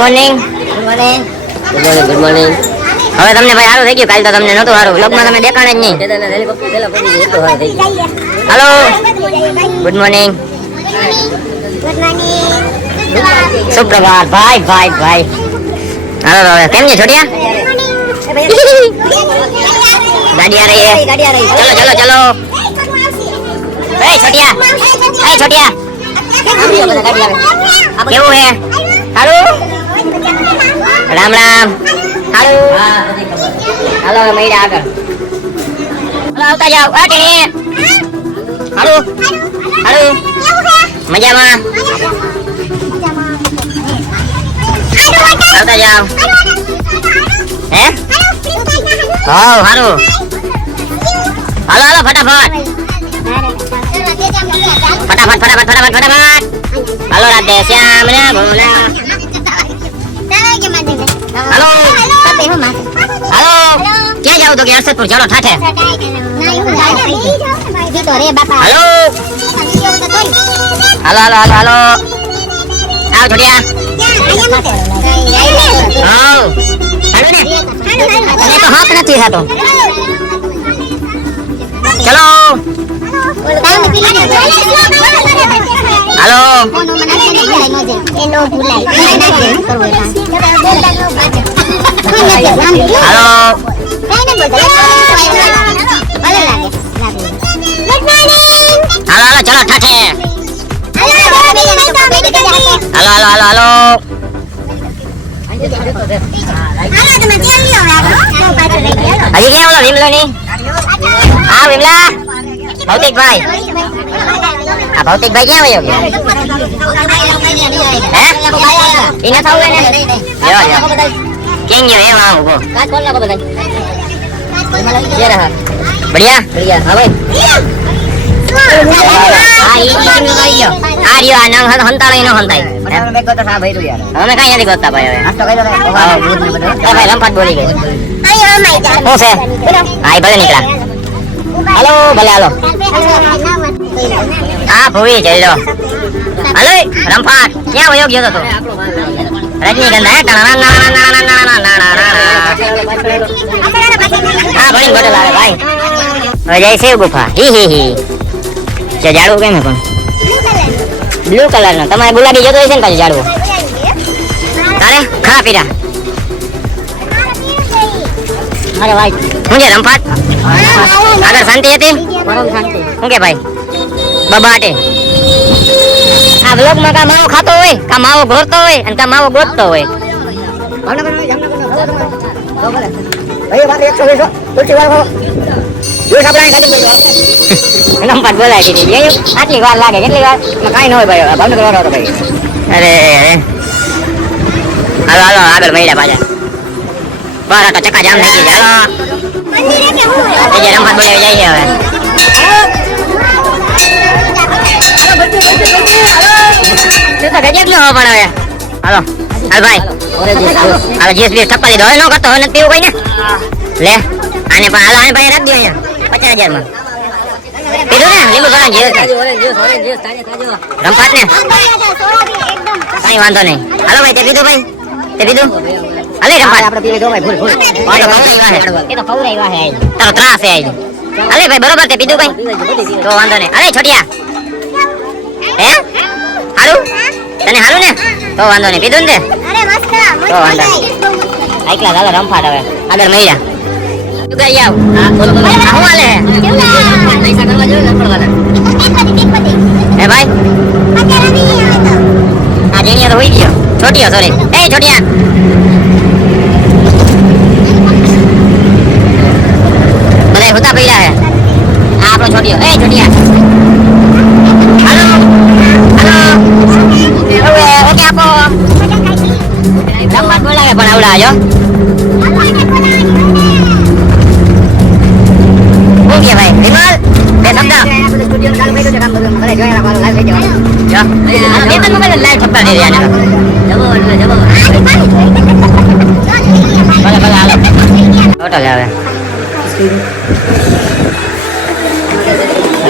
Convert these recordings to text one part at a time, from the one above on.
Morning. Good morning. હવે તમને ભાઈ સારું થઈ ગયું, કાલ તો તમને નહોતું સારું, વ્લોગમાં તમે દેખાણે જ નહીં. હાલો, ગુડ મોર્નિંગ. સુપ્રભાત ભાઈ ભાઈ ભાઈ. હાલો હવે કેમ છે છોડિયા? ગાડી આ રહી है, चलो चलो चलो. ए छोटिया, ए छोटिया, કેવું હે? હાલો, રામ રામ. હાલો, હાલો મૈડા આગળ. હાલો આવતા જાવ. આ ટીણી. હાલો, હાલો, મજામાં? આવતા જાવ. હે? હા હારું. હાલો હાલો ફટાફટ ફટાફટ ફટાફટ ફટાફટ ફટાફટ. હાલો રાધે શ્યામ ને ભોલા. હાલો હાલો, ક્યાં જાવ તો? કે હર્ષદપુર ચાલો ઠાઠે. હાલો હાલો હાલો હાલો હાલો. આવ છોડિયા. હાલો ને, તને તો હાથ નથી થતો. ચલો હાલો. હાલો ચલો ઠાઠે. હાલો હાલો હાલો હાલો. હજી ક્યાં ઓલા વિમલો ની? હા વિમલા, ભૌતિકભાઈ. આ ભૌતિકભાઈ ક્યાં વયો ગયો? હે ઈ ન થાવું એને. લ્યો લ્યો કેમ ગયો એમ? આવ ઉભો. ये रहा बढ़िया बढ़िया. हां भाई हां ई टीम लगाई गयो. आ रियो आ नंग हंताळी नो हंताई. અમે બેગ તો સા ભઈ રહ્યા. અમે કાઈ નથી ગોતતા ભાઈ. હવે નાસ્તો કરી દો. હા દૂધ ને બધું. એ ભાઈ રંપાટ બોલી ગઈ. આઈ ઓ માય જાન. હું છે? આઈ ભલે નીકળા. હાલો ભલે હાલો. હા ભોઈ જઈ લો. હાલો રંપાટ ક્યાં વયો ગયો તો? રજનીગંધા હે ના ના ના ના ના ના ના. હા ભાઈ બોટલ આવે ભાઈ. હવે જાય છે ગુફા. હી હી હી. જે ઝાડવું કેમ હે પણ? બ્લુ કલર નો. તમારે ગુલાબી જોતો હશે ને પાછું ઝાડવું. તારે ખા પીરા. અરે ભાઈ હું છે રંપાટ? આગળ શાંતિ હતી? પરમ શાંતિ. હું કે ભાઈ બબાટે આ વ્લોગ માં કા માવો ખાતો હોય, કા માવો ઘોરતો હોય અને કા માવો ગોતતો હોય. રંપાટ બોલાવી દીધી. આટલી વાર લાગે? કેટલી વાર? કઈ ન હોય ભાઈ. ભાવનગર વાળો હતો ભાઈ. અરે હાલો હાલો આગળ મળ્યા પાછા. બરાબર તો ચક્કા જામ થઈ ગઈ. હાલો રંપાટ બોલાવી જાય છે હવે. હાલો હાલ ભાઈ. હાલો જીસ બીસ થપ્પા લીધો. હવે નો કરતો. હવે નથી પીવું કઈ ને. લે આને પણ હાલો આને ભાઈ રાખી દો અહીંયા 50,000 માં. પીધું ને લીંબુ સોડા જીસ રંપાટ ને કઈ વાંધો નહીં. હાલો ભાઈ તે પીધું ભાઈ? તે પીધું? હાલે રંપાટ આપણે પી લીધો ભાઈ. ભૂલ ભૂલ એ તો પૌરાઈ વાહે આઈ. તારો ત્રાસ છે આઈ. હાલે ભાઈ બરોબર તે પીધું ભાઈ? તો વાંધો નહીં. હાલે છોટિયા હે હારું તને હારું ને? તો વાંધો નહીં. પીધું ને? અરે મસ્ત તો વાંધો નહીં. આટલા ચાલો રંપાટ હવે આગળ મળ્યા. શું કરી આવ? હા બોલો બોલો. શું હાલે? પૈસા કરવા જોઈએ ને પડવાના. હે ભાઈ આ જેનિયા તો હોઈ ગયો. છોટિયો સોરી. એ છોટિયા બધા હોતા પડ્યા હે. આ આપણો છોટિયો. એ છોટિયા હાલો હાલો. ઓકે આપો. રંપાટ બોલાવે પણ આવડા જો. શું કે ભાઈ વિમલ બે શબ્દ.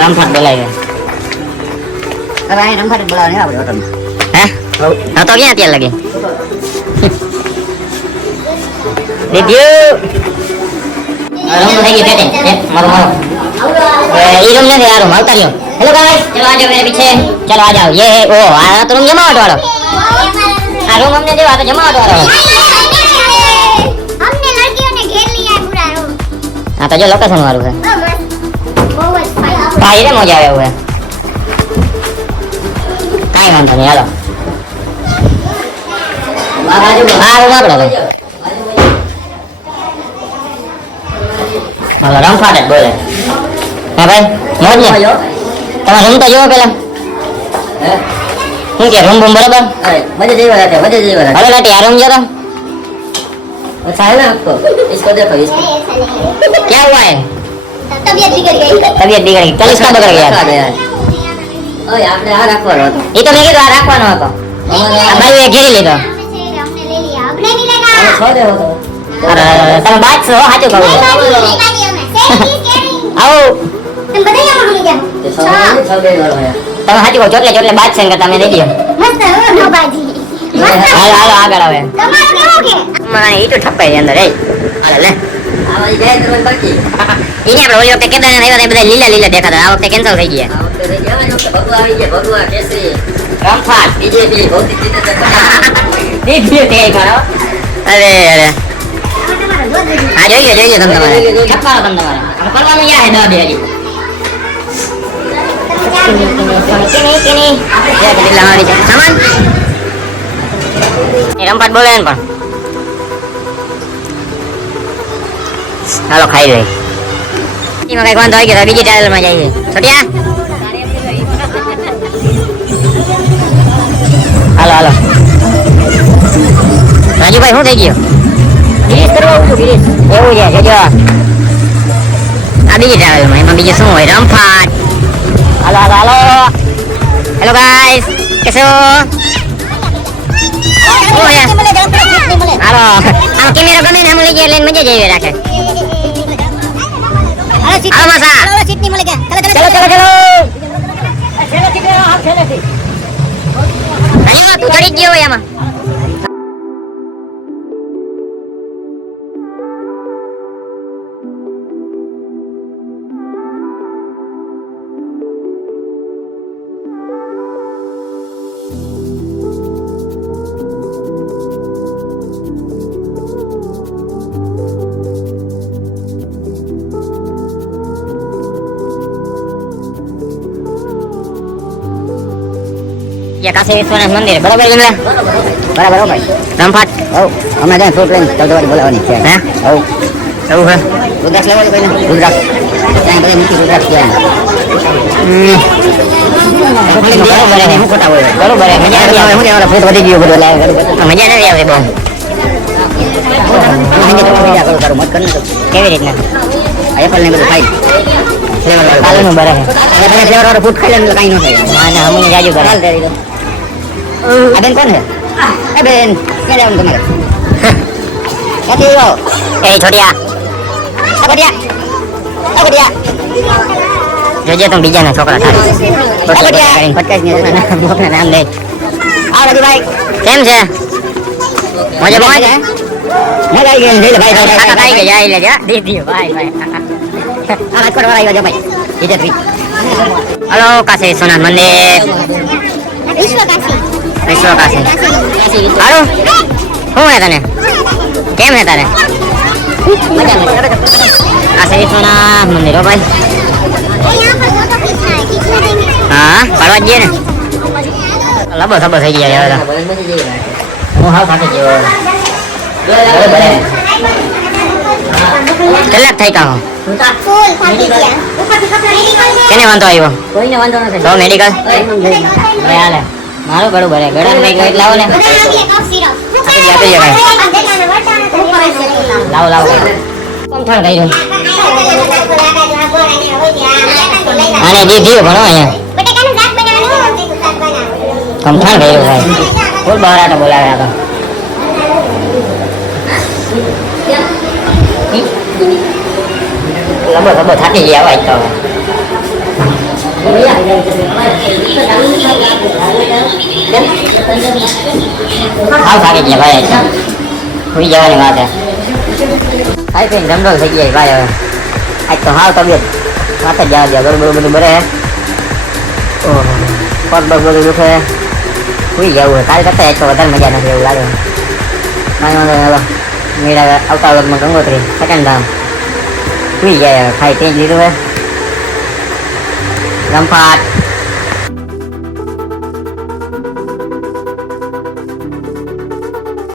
રંપાટ બોલાવે. રંપાટ બોલાવે આપણે હોટલમાં. હે તો ક્યાં ત્યાં લગી? દીધ્યું રૂમ થઈ ગઈ પેટે મારો મારો એ રૂમ નથી આ રૂમ આવતા રહ્યો હેલો ગાઈસ ચલો આ જાઓ मेरे पीछे चलो आ जाओ ये है ओ आ तो रूम जमावट वालो आ रूम हमने देवा तो जमावट वालो हमने लड़कियों ने घेर लिया है पूरा रूम हां तो जो लोकेशन वालों है बहुत भाई रे मजा आया हुआ है કાઈ વાંધો નહીં હાલો હા રૂમ આપણો ભાઈ હાલો રમફાટ જ બોલે હા ભાઈ મોજ ને તમારે રૂમ તો જોવો પેલા શું કે રૂમ બૂમ બરાબર मजे जेवा रहते हेलो लाटी आ रूम जो तो अच्छा है ना आपको इसको देखो इसको क्या हुआ है तबीयत बिगड़ गई तबीयत बिगड़ गई कल इसका बगड़ गया ओए आपने आ रखવાનો હતો ये तो मैं कીધું આ રાખવાનો હતો આ ભાઈ એ ઘેરી લીધો हमने ले लिया अब नहीं मिलेगा હવે છોડે હો તો અરે તમે બાત છો સાચું કહું આવો तुम बताइए हम क्या તે છોડે વાળો હે તમે સાચું કહો ચોટલે ચોટલે બાત છે તમે દઈ દો मस्त हो नो बाजी હાલો હાલો આગળ આવે कमाल करोगे મને ઈ તો ઠપાઈ અંદર એ હાલે લે આવા જાય તો બાકી ઈને આપણે ઓલી વખતે કેદાર આવ્યા હતા એ બધા લીલા લીલા દેખાતા આ વખતે કેન્સલ થઈ ગયા આ વખતે રહી ગયા ને બબુ આવી ગયા બબુઆ કેસરી રમફાટ બીજેપી ભૌતિક રીતે દીધ્યું તે કરો અરે અરે હા જોઈએ જોઈએ તમે તમારે ઠપકારો તમે તમારે હવે કરવાનું યા હે દવા બે હજી સામાન એ રમફાટ બોલે ને પણ હાલો ખાઈ રહી એમાં કઈક વાંધો આવી ગયો બીજી ટાયલમાં જઈએ છોટિયા હાલો હાલો રાજુભાઈ શું થઈ ગયું ગિરીશ કરવા આવું છું ગિરીશ એવું છે જોજો આ બીજી ટ્રાવેલમાં એમાં બીજું શું હોય રમફાટ હાલો હાલો હાલો હેલો ગાઈસ કેસો હાલો આમ કેમેરા ગમે ને આમ લઈ જાય એટલે મજા જ આવી રાખે હાલો માસા सीट नहीं मिलेगा चलो ચલો ચલો ચલો અહીંયા તું ચડી જ ગયો હોય આમાં કાશી વિશ્વનાથ મંદિર બરોબર વિમલા બરાબર હો ભાઈ રમફાટ હો અમે ત્યાં ફ્રૂટ લઈને ચૌદવાડી બોલાવવાની છે હે હો એવું હે રુદ્રાક્ષ લેવો કોઈ રુદ્રાક્ષ ત્યાં બધે મૂકી રુદ્રાક્ષ ત્યાં બરોબર હે હું ખોટા હોય બરોબર હે મજા આવી આવે હું જવાનું ફ્રૂટ વધી ગયો બધું લાવે મજા નથી આવે બહુ હિન્દી તો મજા કરું કરું મત કર ને કેવી રીતના એપલ ને બધું ખાઈ ફ્લેવર વાળું કાલનું બરે હે ફ્લેવર વાળું ફ્રૂટ ખાઈ લે એટલે કાંઈ ન થાય ના અમને જાજુ કરે હાલ દે આ બેન કોણ હે એ બેન ક્યાં જવાનું તમારે ક્યાંથી આવ્યો એ છોડિયા જોજે તું બીજાના છોકરા થાય નામ લે આ રાજુભાઈ કેમ છે મજા મોજ મજા આવી ગઈ જઈ લે ભાઈ ભાઈ આવી જાય લે જા દીદી ભાઈ ભાઈ આ રાજકોટ વાળા આવ્યા જો ભાઈ વિજયશ્રી હલો કાશી વિશ્વનાથ મંદિર विश्व काशी વિશ્વ કાશી હારું શું હે તને કેમ હે તારે કાશી વિશ્વનાથ મંદિર હો ભાઈ यहाँ पर फोटो खींचना है खींचने देंगे હા પાડવા જ જઈએ ને લબો સબો થઈ ગયા યાર મજે જેવી રાખે હું હાવ થાકી ગયો કેટલાક થઈ કામ फूल खाती क्या ऊपर से कपड़ा मेडिकल કેને વાંધો આવ્યો કોઈને વાંધો નથી તો મેડિકલ હાલે મારું બરોબર હે ગળામાં કઈ કઈ લાવો ને बना दिया कफ सिरप આપી દે લાવો લાવો કોણ થાળ કર્યું આને દીધી ભણો અહીંયા બટેકાનું શાક બનાવવાનું શાક બનાવવાનું કમઠાણ કર્યું ભાઈ ફૂલ બહારાટો બોલાવ્યા તો લબો લબો થાકી ગયા ભાઈ તો હાવ થાકી ગયા ભાઈ હુઈ જવાની વાત હે ખાઈ પીને જમડોળ થઈ ગયા ભાઈ હવે આજ તો હાવ તબિયત માથે જવા દે ગરબડું બધું બરે ઓહો પગ બગ બધું દુખે સુઈ જવું હોય કાલે કરતા એક તો વધારે મજા નથી એવું લાગે કાંઈ વાંધો નહીં હાલો મેળા આવતા વખતમાં ગંગોત્રી સેકન્ડ ધામ સુઈ જાય હવે ખાઈ પી લીધું હે લંફાટ